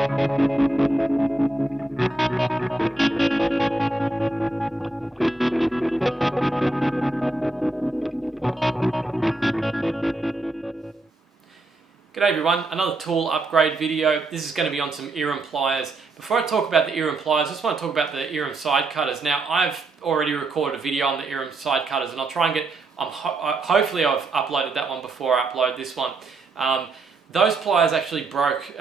G'day everyone, another tool upgrade video. This is going to be on some Erem pliers. Before I talk about the Erem pliers, I just want to talk about the Erem side cutters. Now, I've already recorded a video on the Erem side cutters, and I'll try and get, hopefully I've uploaded that one before I upload this one. Those pliers actually broke.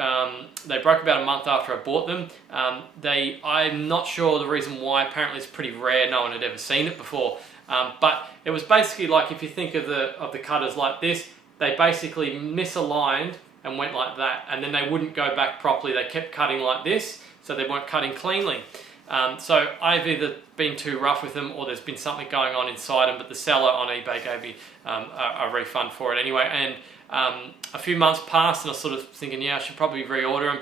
They broke about a month after I bought them. I'm not sure the reason why. Apparently it's pretty rare, no one had ever seen it before. But it was basically like, if you think of the cutters like this, they basically misaligned and went like that, and then they wouldn't go back properly. They kept cutting like this, so they weren't cutting cleanly. So I've either been too rough with them, or there's been something going on inside them, but the seller on eBay gave me a refund for it anyway. And a few months passed, and I was sort of thinking, yeah, I should probably reorder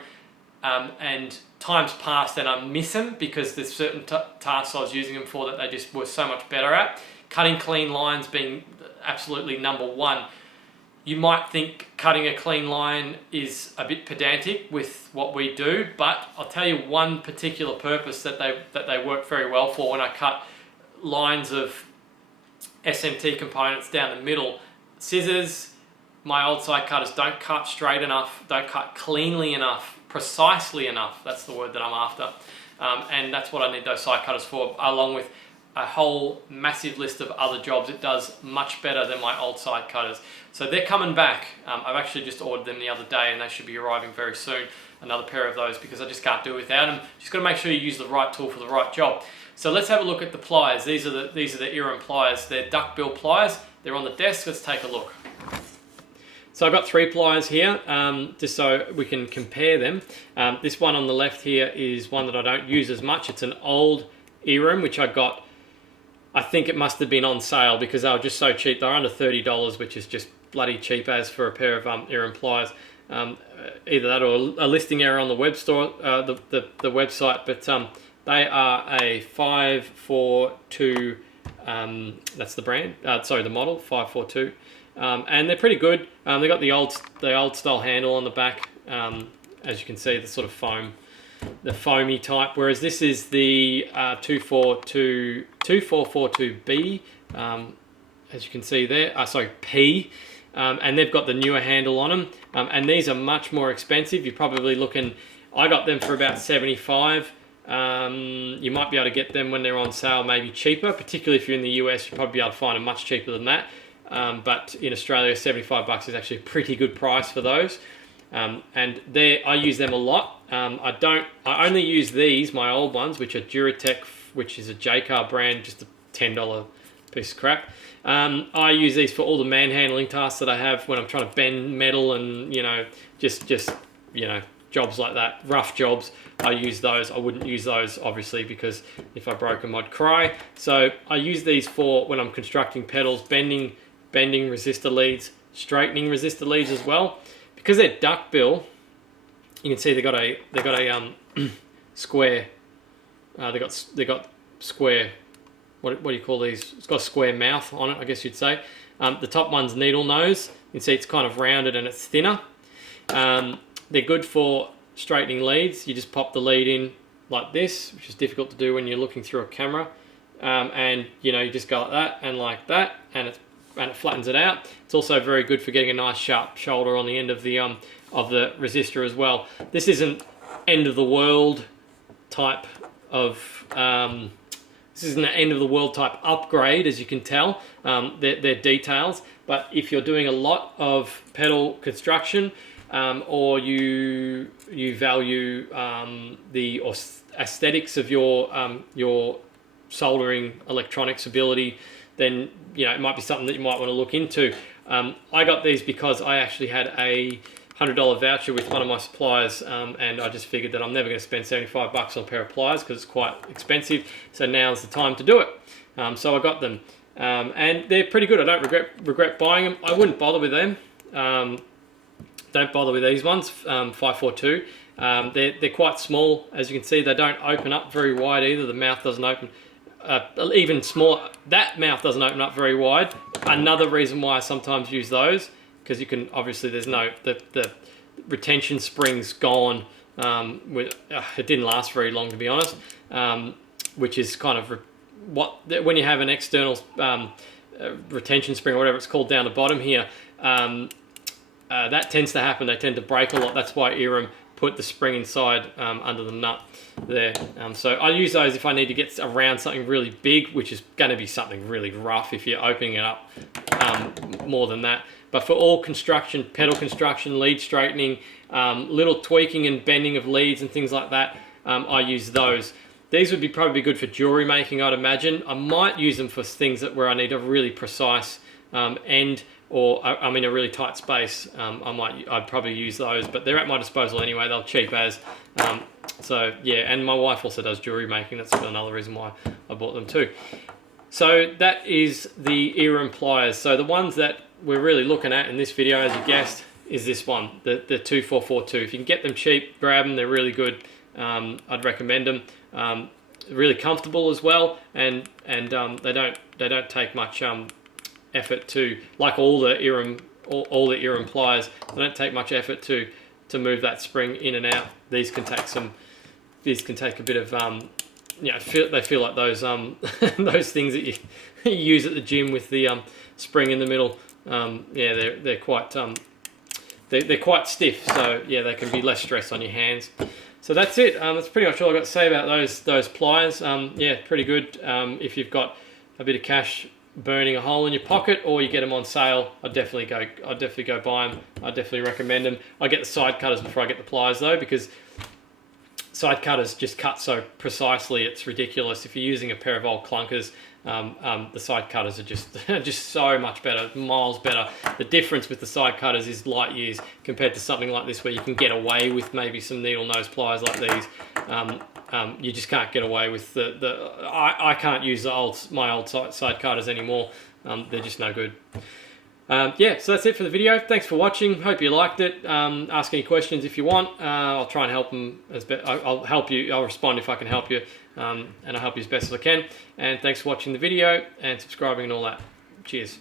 them. And times passed, and I miss them because there's certain tasks I was using them for that they just were so much better at. Cutting clean lines being absolutely number one. You might think cutting a clean line is a bit pedantic with what we do, but I'll tell you one particular purpose that they work very well for. When I cut lines of SMT components down the middle, scissors, my old side cutters don't cut straight enough, don't cut cleanly enough, precisely enough. That's the word that I'm after. And that's what I need those side cutters for, along with a whole massive list of other jobs. It does much better than my old side cutters. So they're coming back. I've actually just ordered them the other day, and they should be arriving very soon. Another pair of those, because I just can't do it without them. Just got to make sure you use the right tool for the right job. So let's have a look at the pliers. These are the Erem pliers. They're duckbill pliers. They're on the desk. Let's take a look. So I've got 3 pliers here, just so we can compare them. This one on the left here is one that I don't use as much. It's an old Erem, which I got, I think it must have been on sale because they were just so cheap. They're under $30, which is just bloody cheap as for a pair of Erem pliers. Either that or a listing error on the web store, the website. But they are a 542. That's the brand. Sorry, the model 542. And they're pretty good. They got the old style handle on the back. As you can see, the sort of foam. The foamy type, whereas this is the 2442B, as you can see there, sorry, P, and they've got the newer handle on them, and these are much more expensive. You're probably looking, I got them for about $75. You might be able to get them when they're on sale, maybe cheaper, particularly if you're in the US. You'll probably be able to find them much cheaper than that, but in Australia, $75 is actually a pretty good price for those. And I use them a lot. I only use these, my old ones, which are Duratech, which is a JCar brand, just a $10 piece of crap. I use these for all the manhandling tasks that I have when I'm trying to bend metal and, just jobs like that, rough jobs. I use those. I wouldn't use those, obviously, because if I broke them, I'd cry. So I use these for when I'm constructing pedals, bending resistor leads, straightening resistor leads as well. Because they're duckbill, you can see they got a square. They got square. What do you call these? It's got a square mouth on it, I guess you'd say. The top one's needle nose. You can see it's kind of rounded and it's thinner. They're good for straightening leads. You just pop the lead in like this, which is difficult to do when you're looking through a camera. And you just go like that, and it flattens it out. It's also very good for getting a nice sharp shoulder on the end of the resistor as well. This isn't end of the world type of this isn't an end of the world type upgrade, as you can tell. They're details, but if you're doing a lot of pedal construction, or you value the aesthetics of your soldering electronics ability, then it might be something that you might want to look into. I got these because I actually had a $100 voucher with one of my suppliers, and I just figured that I'm never going to spend $75 on a pair of pliers because it's quite expensive. So now's the time to do it. So I got them, and they're pretty good. I don't regret buying them. I wouldn't bother with them. Don't bother with these ones, 542. They're quite small, as you can see. They don't open up very wide either. The mouth doesn't open. Even smaller, that mouth doesn't open up very wide. Another reason why I sometimes use those, because you can, obviously there's no, the retention spring's gone It didn't last very long, to be honest, which is kind of when you have an external retention spring or whatever it's called down the bottom here, that tends to happen. They tend to break a lot. That's why Erem put the spring inside under the nut there. So I use those if I need to get around something really big, which is going to be something really rough if you're opening it up more than that. But for all construction, pedal construction, lead straightening, little tweaking and bending of leads and things like that, I use those. These would probably be good for jewelry making, I'd imagine. I might use them for things where I need a really precise end, or I'm in a really tight space. I'd probably use those, but they're at my disposal anyway. They're cheap as. So yeah, and my wife also does jewelry making. That's another reason why I bought them too. So that is the Erem pliers. So the ones that we're really looking at in this video, as you guessed, is this one, the 2442. If you can get them cheap, grab them. They're really good. I'd recommend them. Really comfortable as well, and they don't take much effort to, like all the Erem pliers, they don't take much effort to move that spring in and out. These can take a bit of they feel like those those things that you use at the gym with the spring in the middle. Yeah, they're quite stiff, so yeah, they can be less stress on your hands. So that's it. That's pretty much all I've got to say about those pliers. Yeah, pretty good. If you've got a bit of cash burning a hole in your pocket, or you get them on sale, I'd definitely go buy them. I definitely recommend them. I get the side cutters before I get the pliers though, because side cutters just cut so precisely, it's ridiculous. If you're using a pair of old clunkers, the side cutters are just so much better, miles better. The difference with the side cutters is light years compared to something like this, where you can get away with maybe some needle nose pliers like these. You just can't get away with I can't use my old side cutters anymore. They're just no good. Yeah, so that's it for the video. Thanks for watching. Hope you liked it. Ask any questions if you want. I'll try and help them I'll help you. I'll respond if I can help you, and I'll help you as best as I can. And thanks for watching the video and subscribing and all that. Cheers.